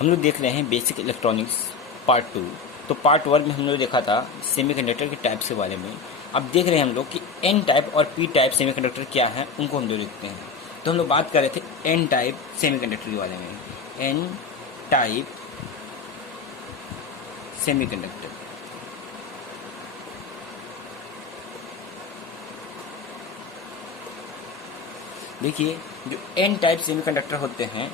हम लोग देख रहे हैं बेसिक इलेक्ट्रॉनिक्स पार्ट 2। तो पार्ट 1 में हम लोग देखा था सेमीकंडक्टर के टाइप्स के बारे में। अब देख रहे हैं हम लोग कि एन टाइप और पी टाइप सेमीकंडक्टर क्या है, उनको हम लोग देखते हैं। तो हम लोग बात कर रहे थे एन टाइप सेमीकंडक्टर के बारे में। एन टाइप सेमीकंडक्टर, देखिए जो एन टाइप सेमीकंडक्टर होते हैं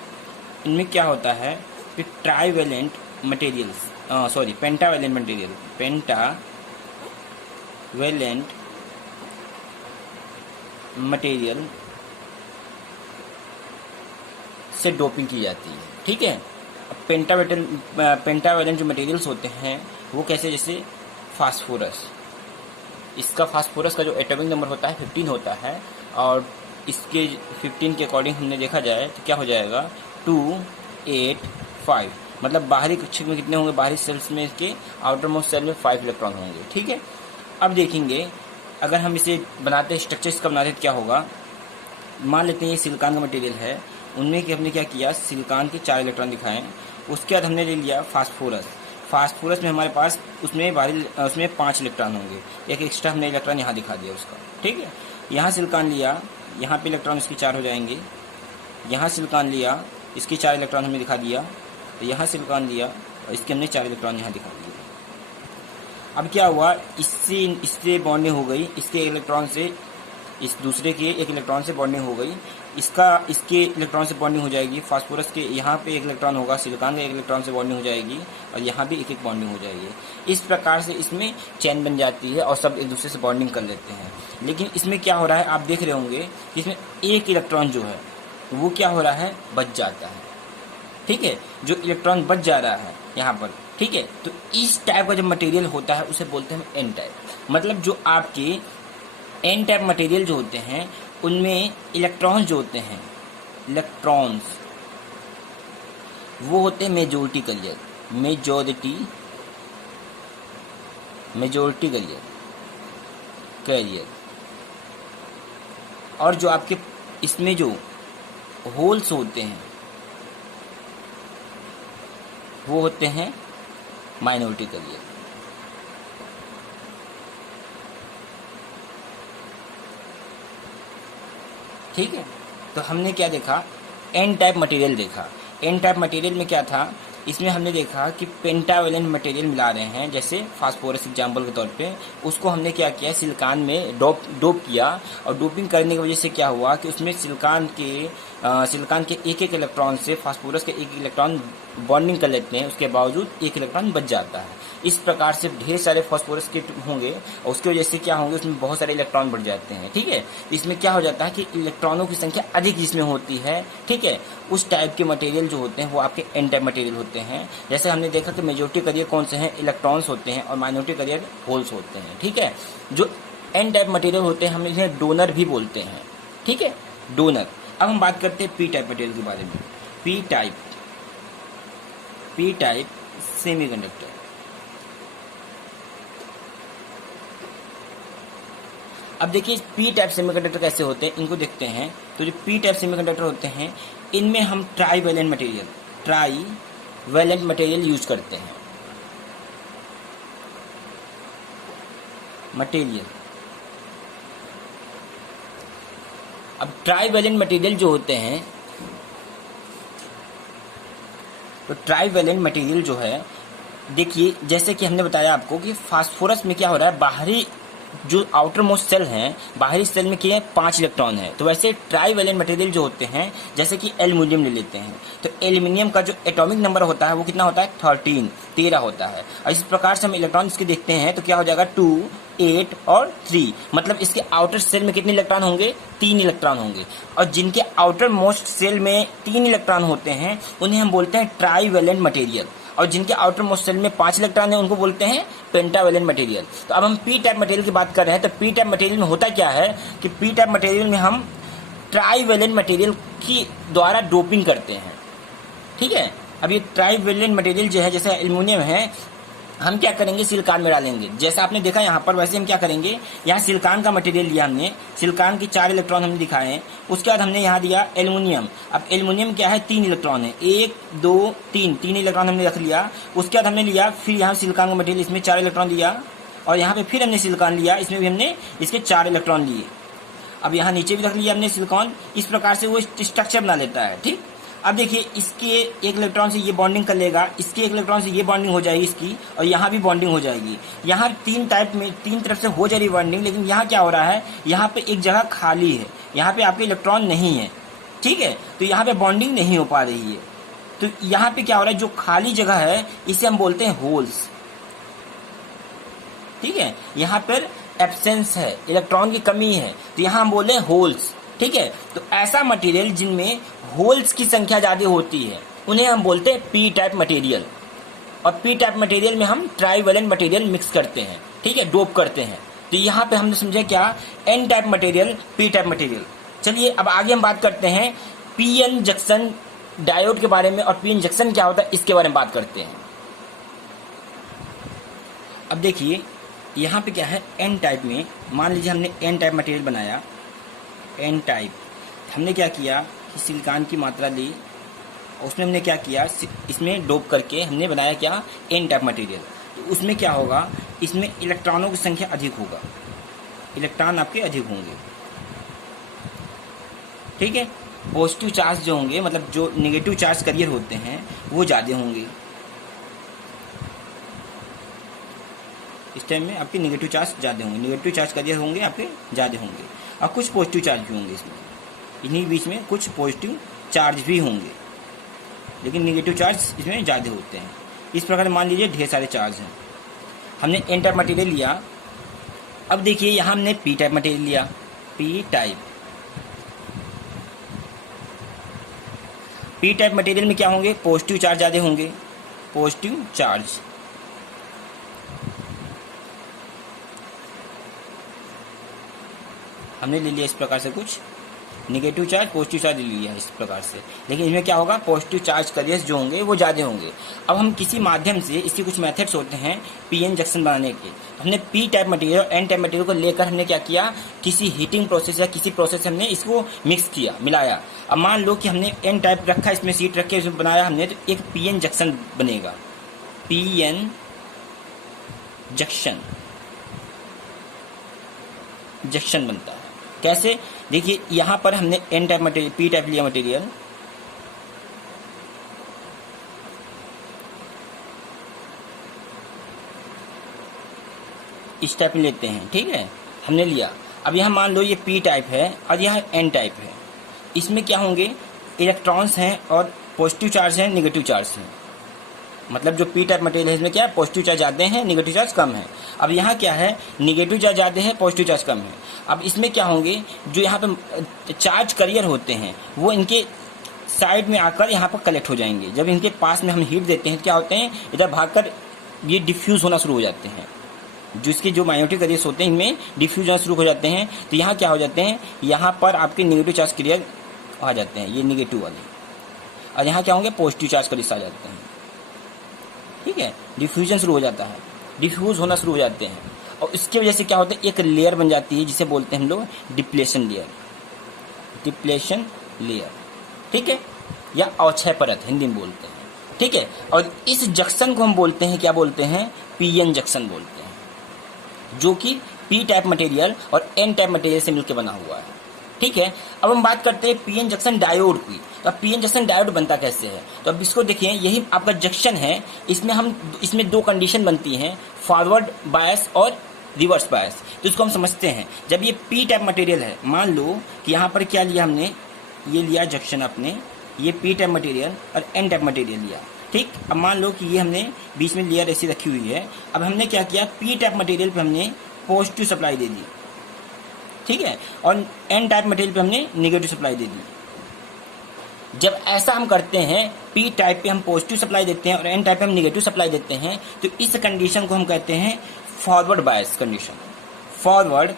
इनमें क्या होता है कि trivalent materials pentavalent material, pentavalent material से डोपिंग की जाती है। ठीक है, अब पेंटावेलेंट जो मटेरियल्स होते हैं वो कैसे, जैसे फास्फोरस, इसका फास्फोरस का जो एटॉमिक नंबर होता है 15 होता है, और इसके 15 के अकॉर्डिंग हमने देखा जाए तो क्या हो जाएगा 285, मतलब बाहरी कक्षक में कितने होंगे, बाहरी सेल्स में इसके आउटर मोस्ट सेल में 5 इलेक्ट्रॉन होंगे। ठीक है, अब देखेंगे अगर हम इसे बनाते हैं, स्ट्रक्चर इसका बनाते हैं तो क्या होगा। मान लेते हैं ये सिलिकॉन का मटेरियल है, उनमें कि हमने क्या किया, सिलिकॉन के 4 इलेक्ट्रॉन दिखाएं। उसके बाद हमने ले लिया फास्फोरस। फास्फोरस में हमारे पास उसमें 5 इलेक्ट्रॉन होंगे, एक एक्स्ट्रा हमने इलेक्ट्रॉन यहाँ दिखा दिया उसका। ठीक है, यहाँ सिलिकॉन लिया, यहाँ पे इलेक्ट्रॉन इसके 4 हो जाएंगे। यहाँ सिलिकॉन लिया, इसके 4 इलेक्ट्रॉन हमने दिखा दिया। तो यहाँ सिलिकॉन लिया और इसके हमने 4 इलेक्ट्रॉन यहाँ दिखा दिए। अब क्या हुआ, इससे बॉन्डिंग हो गई, इसके इलेक्ट्रॉन से इस दूसरे के एक इलेक्ट्रॉन से बॉन्डिंग हो गई, इसके इलेक्ट्रॉन से बॉन्डिंग हो जाएगी। फास्फोरस के यहाँ पे एक इलेक्ट्रॉन होगा, सिलिकॉन के एक इलेक्ट्रॉन से बॉन्डिंग हो जाएगी, और यहाँ भी एक बॉन्डिंग हो जाएगी। इस प्रकार से इसमें चेन बन जाती है और सब एक दूसरे से बॉन्डिंग कर लेते हैं। लेकिन इसमें क्या हो रहा है, आप देख रहे होंगे कि इसमें एक इलेक्ट्रॉन जो है वो क्या हो रहा है, बच जाता है। ठीक है, जो इलेक्ट्रॉन बच जा रहा है यहाँ पर, ठीक है, तो इस टाइप का जो मटेरियल होता है उसे बोलते हैं एन टाइप। मतलब जो आपके एन टाइप मटेरियल जो होते हैं उनमें इलेक्ट्रॉन्स जो होते हैं, इलेक्ट्रॉन्स वो होते हैं मेजोरिटी कैरियर, और जो आपके इसमें जो होल्स होते हैं वो होते हैं माइनॉरिटी कैरियर। ठीक है, तो हमने क्या देखा, एन टाइप मटेरियल देखा। एन टाइप मटेरियल में क्या था, इसमें हमने देखा कि पेंटावेलेंट मटेरियल मिला रहे हैं, जैसे फास्फोरस एग्जाम्पल के तौर पे, उसको हमने क्या किया, सिलिकॉन में डोप किया, और डोपिंग करने की वजह से क्या हुआ कि उसमें सिलिकॉन के एक एक इलेक्ट्रॉन से फास्फोरस के एक इलेक्ट्रॉन बॉन्डिंग कर लेते हैं, उसके बावजूद एक इलेक्ट्रॉन बच जाता है। इस प्रकार से ढेर सारे फास्फोरस के होंगे और उसकी वजह से क्या होंगे, उसमें बहुत सारे इलेक्ट्रॉन बढ़ जाते हैं। ठीक है, इसमें क्या हो जाता है कि इलेक्ट्रॉनों की संख्या अधिक इसमें होती है। ठीक है, उस टाइप के मटेरियल जो होते हैं वो आपके एन टाइप मटेरियल होते हैं। जैसे हमने देखा कि मेजॉरिटी करियर कौन से हैं, इलेक्ट्रॉन्स होते हैं, और माइनॉरिटी करियर होल्स होते हैं। ठीक है, जो एन टाइप मटेरियल होते हैं हम इन्हें डोनर भी बोलते हैं। ठीक है, डोनर। अब हम बात करते हैं पी टाइप मटेरियल के बारे में। P type semiconductor. अब देखिए पी टाइप सेमीकंडक्टर कैसे होते हैं, इनको देखते हैं। तो जो पी टाइप सेमीकंडक्टर होते हैं इनमें हम ट्राईवेलेंट मटेरियल यूज करते हैं। अब ट्राईवेलेंट मटेरियल जो होते हैं, तो ट्राईवेलेंट मटेरियल जो है, देखिए जैसे कि हमने बताया आपको कि फास्फोरस में क्या हो रहा है, बाहरी जो आउटर मोस्ट सेल हैं, बाहरी सेल में क्या है, 5 इलेक्ट्रॉन है। तो वैसे ट्राईवेलेंट मटेरियल जो होते हैं, जैसे कि एल्युमिनियम ले लेते हैं, तो एल्युमिनियम का जो एटॉमिक नंबर होता है वो कितना होता है, 13 होता है। और इस प्रकार से हम इलेक्ट्रॉन इसके देखते हैं तो क्या हो जाएगा 2, 8 और 3, मतलब इसके आउटर सेल में कितने इलेक्ट्रॉन होंगे, 3 इलेक्ट्रॉन होंगे। और जिनके आउटर मोस्ट सेल में 3 इलेक्ट्रॉन होते हैं उन्हें हम बोलते हैं ट्राईवेलेंट मटेरियल, और जिनके आउटर मोस्ट सेल में 5 इलेक्ट्रॉन है उनको बोलते हैं पेंटावेलेंट मटेरियल। तो अब हम पी टाइप मटेरियल की बात कर रहे हैं, तो पी टाइप मटेरियल में होता क्या है कि पी टाइप मटेरियल में हम ट्राईवेलेंट मटेरियल की द्वारा डोपिंग करते हैं। ठीक है, अब ये ट्राईवेलेंट मटेरियल जो है, जैसे एल्युमिनियम है, हम क्या करेंगे, सिलिकॉन में डालेंगे। जैसा आपने देखा यहाँ पर, वैसे हम क्या करेंगे, यहाँ सिलिकॉन का मटेरियल लिया हमने, सिलिकॉन के 4 इलेक्ट्रॉन हमने दिखाए हैं। उसके बाद हमने यहाँ दिया एल्युमिनियम। अब एल्युमिनियम क्या है, 3 इलेक्ट्रॉन है, 1 2 3 इलेक्ट्रॉन हमने रख लिया। उसके बाद हमने लिया फिर यहाँ सिलिकॉन का मटेरियल, इसमें 4 इलेक्ट्रॉन दिया, और यहाँ पे फिर हमने सिलिकॉन लिया, इसमें भी हमने इसके 4 इलेक्ट्रॉन लिए। अब यहाँ नीचे भी रख लिया हमने सिलिकॉन। इस प्रकार से वो स्ट्रक्चर बना लेता है, ठीक। अब देखिए, इसके एक इलेक्ट्रॉन से ये बॉन्डिंग कर लेगा, इसके एक इलेक्ट्रॉन से ये बॉन्डिंग हो जाएगी इसकी, और यहाँ भी बॉन्डिंग हो जाएगी। यहाँ 3 टाइप में 3 तरफ से हो जा रही बॉन्डिंग, लेकिन यहाँ क्या हो रहा है, यहाँ पे एक जगह खाली है, यहाँ पे आपके इलेक्ट्रॉन नहीं है, ठीक है। तो यहाँ पे बॉन्डिंग नहीं हो पा रही है। तो यहाँ पे क्या हो रहा है, जो खाली जगह है इसे हम बोलते हैं होल्स, ठीक है। यहाँ पर एब्सेंस है, इलेक्ट्रॉन की कमी है, तो यहाँ हम बोले होल्स, ठीक है। तो ऐसा मटेरियल जिनमें होल्स की संख्या ज्यादा होती है उन्हें हम बोलते हैं पी टाइप मटेरियल। और पी टाइप मटेरियल में हम ट्राईवैलेंट मटेरियल मिक्स करते हैं, ठीक है, डोप करते हैं। तो यहाँ पे हमने समझा क्या, N type material, P type material. चलिए अब आगे हम बात करते हैं पी एन जंक्शन डायोड के बारे में, और पी एन जंक्शन क्या होता है इसके बारे में बात करते हैं। अब देखिए यहाँ पे क्या है, एन टाइप में मान लीजिए हमने एन टाइप मटेरियल बनाया, एन टाइप हमने क्या किया कि सिलिकॉन की मात्रा ली, उसमें हमने क्या किया, इसमें डोप करके हमने बनाया क्या, एन टाइप मटेरियल। तो उसमें क्या होगा, इसमें इलेक्ट्रॉनों की संख्या अधिक होगा, इलेक्ट्रॉन आपके अधिक होंगे, ठीक है। पॉजिटिव चार्ज जो होंगे, मतलब जो नेगेटिव चार्ज करियर होते हैं वो ज़्यादा होंगे। इस टाइम में आपके नेगेटिव चार्ज ज़्यादा होंगे, नेगेटिव चार्ज करियर होंगे आपके ज़्यादा होंगे, और कुछ पॉजिटिव चार्ज भी होंगे इसमें, इन्हीं बीच में कुछ पॉजिटिव चार्ज भी होंगे, लेकिन नेगेटिव चार्ज इसमें ज़्यादा होते हैं। इस प्रकार मान लीजिए ढेर सारे चार्ज हैं। हमने एन टाइप मटेरियल लिया। अब देखिए यहाँ हमने पी टाइप मटेरियल लिया, P type. P type material में क्या होंगे, पॉजिटिव चार्ज ज़्यादा होंगे, पॉजिटिव चार्ज। हमने ले लिया इस प्रकार से कुछ नेगेटिव चार्ज, पॉजिटिव चार्ज ले लिया इस प्रकार से, लेकिन इसमें क्या होगा, पॉजिटिव चार्ज करियर्स जो होंगे वो ज़्यादा होंगे। अब हम किसी माध्यम से, इसके कुछ मेथड्स होते हैं पीएन जंक्शन बनाने के। हमने पी टाइप मटेरियल और एन टाइप मटेरियल को लेकर हमने क्या किया, किसी हीटिंग प्रोसेस या किसी प्रोसेस से हमने इसको मिक्स किया, मिलाया। अब मान लो कि हमने एन टाइप रखा, इसमें सीट रख के इसमें बनाया हमने, तो एक पीएन जंक्शन बनेगा, पीएन जंक्शन बनता है। कैसे, देखिए यहाँ पर हमने N type material, P type लिया मटेरियल, इस टाइप में लेते हैं, ठीक है, हमने लिया। अब यहाँ मान लो ये पी टाइप है और यह एन टाइप है। इसमें क्या होंगे, इलेक्ट्रॉन्स हैं और पॉजिटिव चार्ज हैं, नेगेटिव चार्ज हैं। मतलब जो पी टाइप मटेरियल है इसमें क्या है, पॉजिटिव चार्ज ज़्यादा है, नेगेटिव चार्ज कम है। अब यहाँ क्या है, नेगेटिव चार्ज ज़्यादा है, पॉजिटिव चार्ज कम है। अब इसमें क्या होंगे, जो यहाँ पे चार्ज करियर होते हैं वो इनके साइड में आकर यहाँ पर कलेक्ट हो जाएंगे। जब इनके पास में हम हीट देते हैं क्या होते हैं, इधर भागकर ये डिफ्यूज़ होना शुरू हो जाते हैं। जो इसके जो माइनॉरिटी करियर्स होते हैं इनमें डिफ्यूज होना शुरू हो जाते हैं। तो यहाँ क्या हो जाते हैं, यहाँ पर आपके नेगेटिव चार्ज करियर आ जाते हैं, ये नेगेटिव वाले, और यहाँ क्या होंगे, पॉजिटिव चार्ज करियर आ जाते हैं, ठीक है। डिफ्यूजन शुरू हो जाता है, डिफ्यूज होना शुरू हो जाते हैं, और इसकी वजह से क्या होता है, एक लेयर बन जाती है जिसे बोलते हैं हम लोग डिप्लेशन लेयर, डिप्लेशन लेयर, ठीक है, या अवक्षय परत हिंदी में बोलते हैं, ठीक है। और इस जंक्शन को हम बोलते हैं, क्या बोलते हैं, पीएन जंक्शन बोलते हैं, जो कि पी टाइप मटेरियल और एन टाइप मटेरियल से मिलकर बना हुआ है, ठीक है। अब हम बात करते हैं पीएन जंक्शन डायोड की। तो अब पीएन जंक्शन डायोड बनता कैसे है, तो अब इसको देखिए, यही आपका जंक्शन है। इसमें 2 कंडीशन बनती हैं, फॉरवर्ड बायस और रिवर्स बायस। तो इसको हम समझते हैं। जब ये पी टाइप मटेरियल है, मान लो कि यहाँ पर क्या लिया हमने, ये लिया जंक्शन अपने, ये पी टाइप मटेरियल और एन टाइप मटेरियल लिया, ठीक। अब मान लो कि ये हमने बीच में लेयर ऐसी रखी हुई है। अब हमने क्या किया, पी टाइप मटेरियल पे हमने पॉजिटिव सप्लाई दे दी, ठीक है, और एन टाइप मटेरियल पे हमने नेगेटिव सप्लाई दे दी। जब ऐसा हम करते हैं, पी टाइप पे हम पॉजिटिव सप्लाई देते हैं और एन टाइप पे हम नेगेटिव सप्लाई देते हैं, तो इस कंडीशन को हम कहते हैं forward bias condition, forward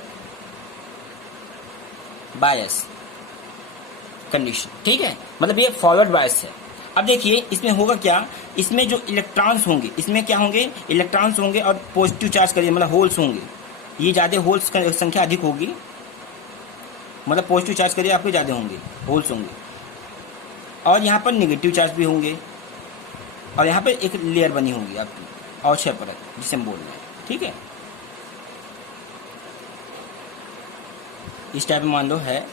bias condition, ठीक है। मतलब ये फॉरवर्ड बायस है। अब देखिए इसमें होगा क्या, इसमें जो इलेक्ट्रॉन्स होंगे, इसमें क्या होंगे, इलेक्ट्रॉन्स होंगे और पॉजिटिव चार्ज करिए मतलब होल्स होंगे, ये ज़्यादा होल्स की संख्या अधिक होगी, मतलब पॉजिटिव चार्ज करिए आपके ज़्यादा होंगे, होल्स होंगे, और यहाँ पर निगेटिव चार्ज भी होंगे, और यहाँ पर एक लेयर बनी होगी आपकी और 6 परत जिसे हम बोल रहे हैं, ठीक है। इस टाइप में मान लो है।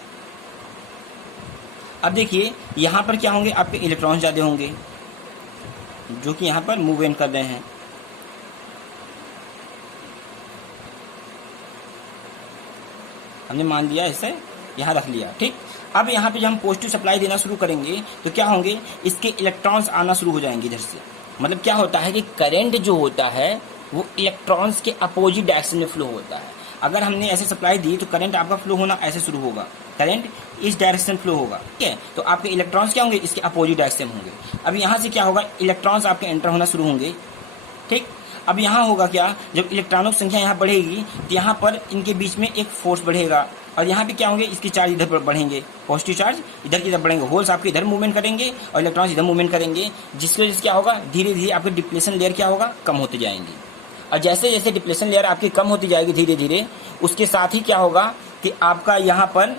अब देखिए यहाँ पर क्या होंगे, आपके इलेक्ट्रॉन ज़्यादा होंगे जो कि यहाँ पर मूव इन कर रहे हैं। हमने मान लिया, इसे यहाँ रख लिया, ठीक। अब यहाँ पे जब हम पॉजिटिव सप्लाई देना शुरू करेंगे तो क्या होंगे, इसके इलेक्ट्रॉन्स आना शुरू हो जाएंगे इधर से। मतलब क्या होता है कि करंट जो होता है वो इलेक्ट्रॉन्स के अपोजिट डायरेक्शन में फ्लो होता है। अगर हमने ऐसे सप्लाई दी तो करंट आपका फ्लो होना ऐसे शुरू होगा, करंट इस डायरेक्शन फ्लो होगा, ठीक है। तो आपके इलेक्ट्रॉन्स क्या होंगे, इसके अपोजिट डायरेक्शन होंगे। अब यहाँ से क्या होगा, इलेक्ट्रॉन्स आपके एंटर होना शुरू होंगे, ठीक। अब यहाँ होगा क्या, जब इलेक्ट्रॉनों की संख्या यहाँ बढ़ेगी तो यहाँ पर इनके बीच में एक फोर्स बढ़ेगा, और यहाँ पे क्या होंगे, इसके चार्ज इधर बढ़ेंगे, पॉजिटिव चार्ज इधर की तरफ बढ़ेंगे, होल्स आपके इधर मूवमेंट करेंगे और इलेक्ट्रॉन्स इधर मूवमेंट करेंगे, जिसकी वजह से क्या होगा, धीरे धीरे आपके डिप्लेशन लेयर क्या होगा, कम होती जाएंगी। और जैसे जैसे डिप्लेशन लेयर आपकी कम होती जाएगी धीरे धीरे, उसके साथ ही क्या होगा कि आपका यहाँ पर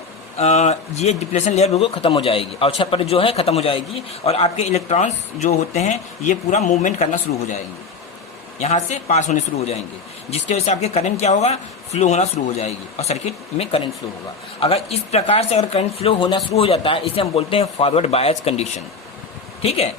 ये डिप्लेशन लेयर बिल्कुल खत्म हो जाएगी और 6 परत जो है खत्म हो जाएगी, और आपके इलेक्ट्रॉन्स जो होते हैं ये पूरा मूवमेंट करना शुरू हो जाएंगे, यहाँ से पास होने शुरू हो जाएंगे, जिसकी वजह से आपके करंट क्या होगा, फ्लो होना शुरू हो जाएगी और सर्किट में करंट फ्लो होगा। अगर इस प्रकार से अगर करंट फ्लो होना शुरू हो जाता है, इसे हम बोलते हैं फॉरवर्ड बायस कंडीशन, ठीक है।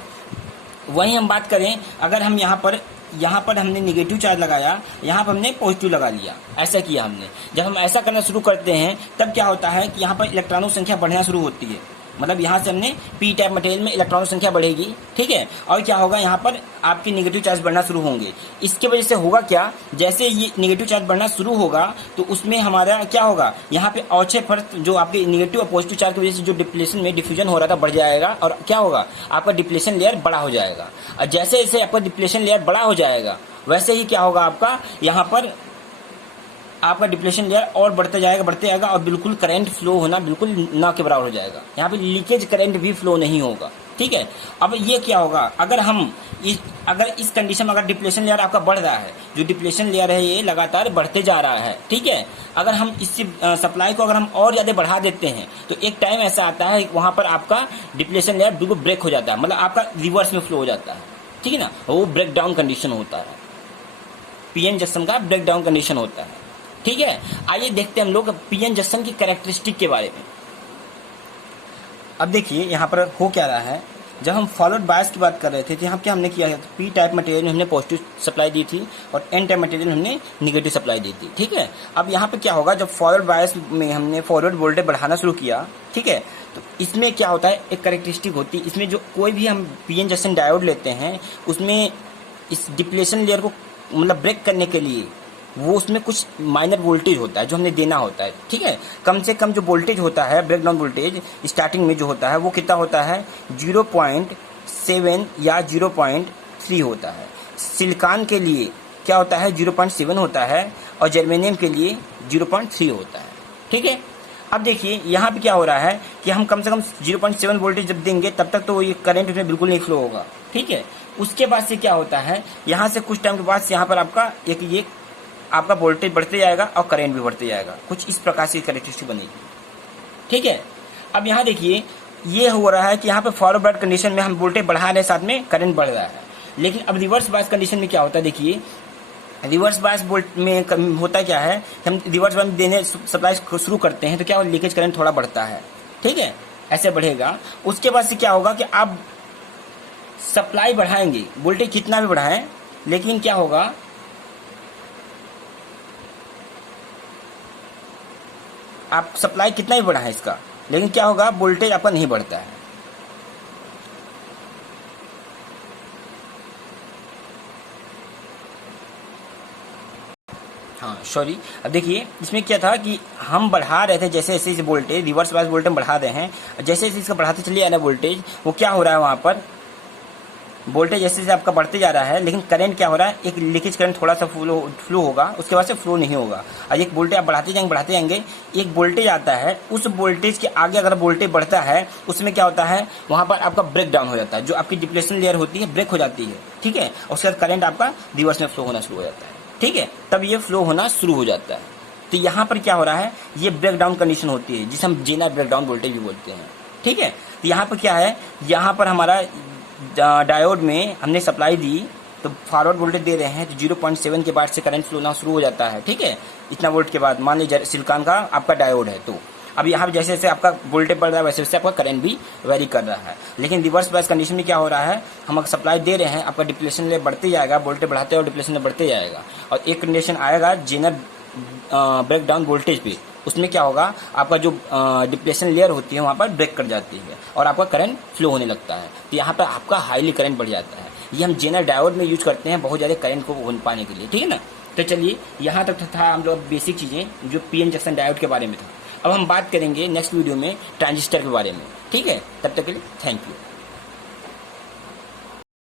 वहीं हम बात करें, अगर हम यहाँ पर हमने निगेटिव चार्ज लगाया, यहाँ पर हमने पॉजिटिव लगा लिया, ऐसा किया हमने। जब हम ऐसा करना शुरू करते हैं तब क्या होता है कि यहाँ पर इलेक्ट्रॉनों की संख्या बढ़ना शुरू होती है, मतलब यहाँ से हमने पी टाइप मटेरियल में इलेक्ट्रॉनों की संख्या बढ़ेगी, ठीक है। और क्या होगा, यहाँ पर आपके निगेटिव चार्ज बढ़ना शुरू होंगे। इसके वजह से होगा क्या, जैसे ये निगेटिव चार्ज बढ़ना शुरू होगा तो उसमें हमारा क्या होगा, यहाँ पे और 6 परत जो आपके निगेटिव और पॉजिटिव चार्ज की वजह से जो डिप्लेशन में डिफ्यूजन हो रहा था बढ़ जाएगा, और क्या होगा, आपका डिप्लेशन लेयर बड़ा हो जाएगा। और जैसे जैसे आपका डिप्लेशन लेयर बड़ा हो जाएगा वैसे ही क्या होगा, आपका यहाँ पर आपका डिप्लेशन लेयर और बढ़ते जाएगा और बिल्कुल करंट फ्लो होना बिल्कुल ना के बराबर हो जाएगा। यहाँ पे लीकेज करंट भी फ्लो नहीं होगा, ठीक है। अब ये क्या होगा, अगर इस कंडीशन में अगर डिप्लेशन लेयर आपका बढ़ रहा है, जो डिप्लेशन लेयर है ये लगातार बढ़ते जा रहा है, ठीक है। अगर हम इससे सप्लाई को अगर हम और ज़्यादा बढ़ा देते हैं तो एक टाइम ऐसा आता है वहाँ पर आपका डिप्लेशन लेयर बिल्कुल ब्रेक हो जाता है, मतलब आपका रिवर्स में फ्लो हो जाता है, ठीक है ना। वो ब्रेक डाउन कंडीशन होता है, पीएन जंक्शन का ब्रेक डाउन कंडीशन होता है, ठीक है। आइए देखते हैं हम लोग पीएन जंक्शन की कैरेक्टरिस्टिक के बारे में। अब देखिए यहाँ पर हो क्या रहा है, जब हम फॉरवर्ड बायस की बात कर रहे थे तो यहाँ क्या हमने किया है, पी टाइप मटेरियल में हमने पॉजिटिव सप्लाई दी थी और एन टाइप मटेरियल में हमने निगेटिव सप्लाई दी थी, ठीक है। अब यहाँ पे क्या होगा, जब फॉरवर्ड बायस में हमने फॉरवर्ड वोल्टेज बढ़ाना शुरू किया, ठीक है, तो इसमें क्या होता है, एक कैरेक्टरिस्टिक होती है, इसमें जो कोई भी हम पीएन जंक्शन डायोड लेते हैं उसमें इस डिप्लेशन लेयर को मतलब ब्रेक करने के लिए वो उसमें कुछ माइनर वोल्टेज होता है जो हमने देना होता है, ठीक है। कम से कम जो वोल्टेज होता है, ब्रेकडाउन वोल्टेज स्टार्टिंग में जो होता है वो कितना होता है, 0.7 या 0.3 होता है। सिलिकॉन के लिए क्या होता है, 0.7 होता है, और जर्मेनियम के लिए 0.3 होता है, ठीक है। अब देखिए यहाँ पे क्या हो रहा है कि हम कम से कम 0.7 वोल्टेज जब देंगे तब तक तो ये करंट उसमें बिल्कुल नहीं फ्लो होगा, ठीक है। उसके बाद से क्या होता है, यहाँ से कुछ टाइम के बाद से यहाँ पर आपका ये आपका वोल्टेज बढ़ते जाएगा और करंट भी बढ़ते जाएगा, कुछ इस प्रकार से कैरेक्टरिस्टिक बनेगी, ठीक है। अब यहाँ देखिए ये हो रहा है कि यहाँ पे फॉरवर्ड कंडीशन में हम वोल्टेज बढ़ा रहे हैं, साथ में करंट बढ़ रहा है। लेकिन अब रिवर्स बायस कंडीशन में क्या होता है, देखिए रिवर्स बायस वोल्ट में होता क्या है, हम रिवर्स बायस देने सप्लाई शुरू करते हैं तो क्या लीकेज करंट थोड़ा बढ़ता है, ठीक है, ऐसे बढ़ेगा। उसके बाद से क्या होगा कि आप सप्लाई बढ़ाएंगे, वोल्टेज कितना भी बढ़ाएं, लेकिन क्या होगा, आप सप्लाई कितना भी बढ़ाएं इसका, लेकिन क्या होगा, वोल्टेज आपका नहीं बढ़ता है। हाँ सॉरी, अब देखिए इसमें क्या था कि हम बढ़ा रहे थे जैसे जैसे वोल्टेज, रिवर्स बायस वोल्टेज बढ़ा रहे हैं, जैसे जैसे इसका बढ़ाते चलिए ना वोल्टेज, वो क्या हो रहा है वहाँ पर वोल्टेज जैसे जैसे आपका बढ़ते जा रहा है, लेकिन करंट क्या हो रहा है, एक लीकेज करंट थोड़ा सा फ्लो होगा, उसके बाद से फ्लो नहीं होगा। और एक वोल्टेज आप बढ़ाते जाएंगे, एक वोल्टेज आता है, उस वोल्टेज के आगे अगर वोल्टेज बढ़ता है, उसमें क्या होता है, वहां पर आपका ब्रेक डाउन हो जाता है, जो आपकी डिप्लेशन लेयर होती है ब्रेक हो जाती है, ठीक है। उसके बाद करंट आपका रिवर्स में फ्लो होना शुरू हो जाता है, ठीक है, तब ये फ्लो होना शुरू हो जाता है। तो यहाँ पर क्या हो रहा है, ये ब्रेक डाउन कंडीशन होती है, जिसे हम जेनर ब्रेक डाउन वोल्टेज भी बोलते हैं, ठीक है। तो यहाँ पर क्या है, यहाँ पर हमारा डायोड में हमने सप्लाई दी, तो फॉरवर्ड वोल्टेज दे रहे हैं, तो 0.7 के बाद से करंट फ्लो होना शुरू हो जाता है, ठीक है। इतना वोल्ट के बाद मान लीजिए सिलिकॉन का आपका डायोड है, तो अब यहाँ जैसे जैसे आपका वोल्टेज बढ़ रहा है, वैसे वैसे आपका करंट भी वेरी कर रहा है। लेकिन रिवर्स बायस कंडीशन में क्या हो रहा है, हम अगर सप्लाई दे रहे हैं, आपका डिप्लेशन लेवल बढ़ते जाएगा, वोल्टेज बढ़ाते और डिप्लेशन लेवल बढ़ते जाएगा, और एक कंडीशन आएगा जेनर ब्रेक डाउन वोल्टेज पे, उसमें क्या होगा, आपका जो डिप्लेशन लेयर होती है वहाँ पर ब्रेक कर जाती है और आपका करंट फ्लो होने लगता है। तो यहाँ पर आपका हाईली करंट बढ़ जाता है। ये हम जेनर डायोड में यूज करते हैं बहुत ज़्यादा करंट को पाने के लिए, ठीक है ना। तो चलिए यहाँ तक था हम लोग बेसिक चीज़ें जो पीएन जंक्शन डायोड के बारे में था। अब हम बात करेंगे नेक्स्ट वीडियो में ट्रांजिस्टर के बारे में, ठीक है। तब तक के लिए थैंक यू।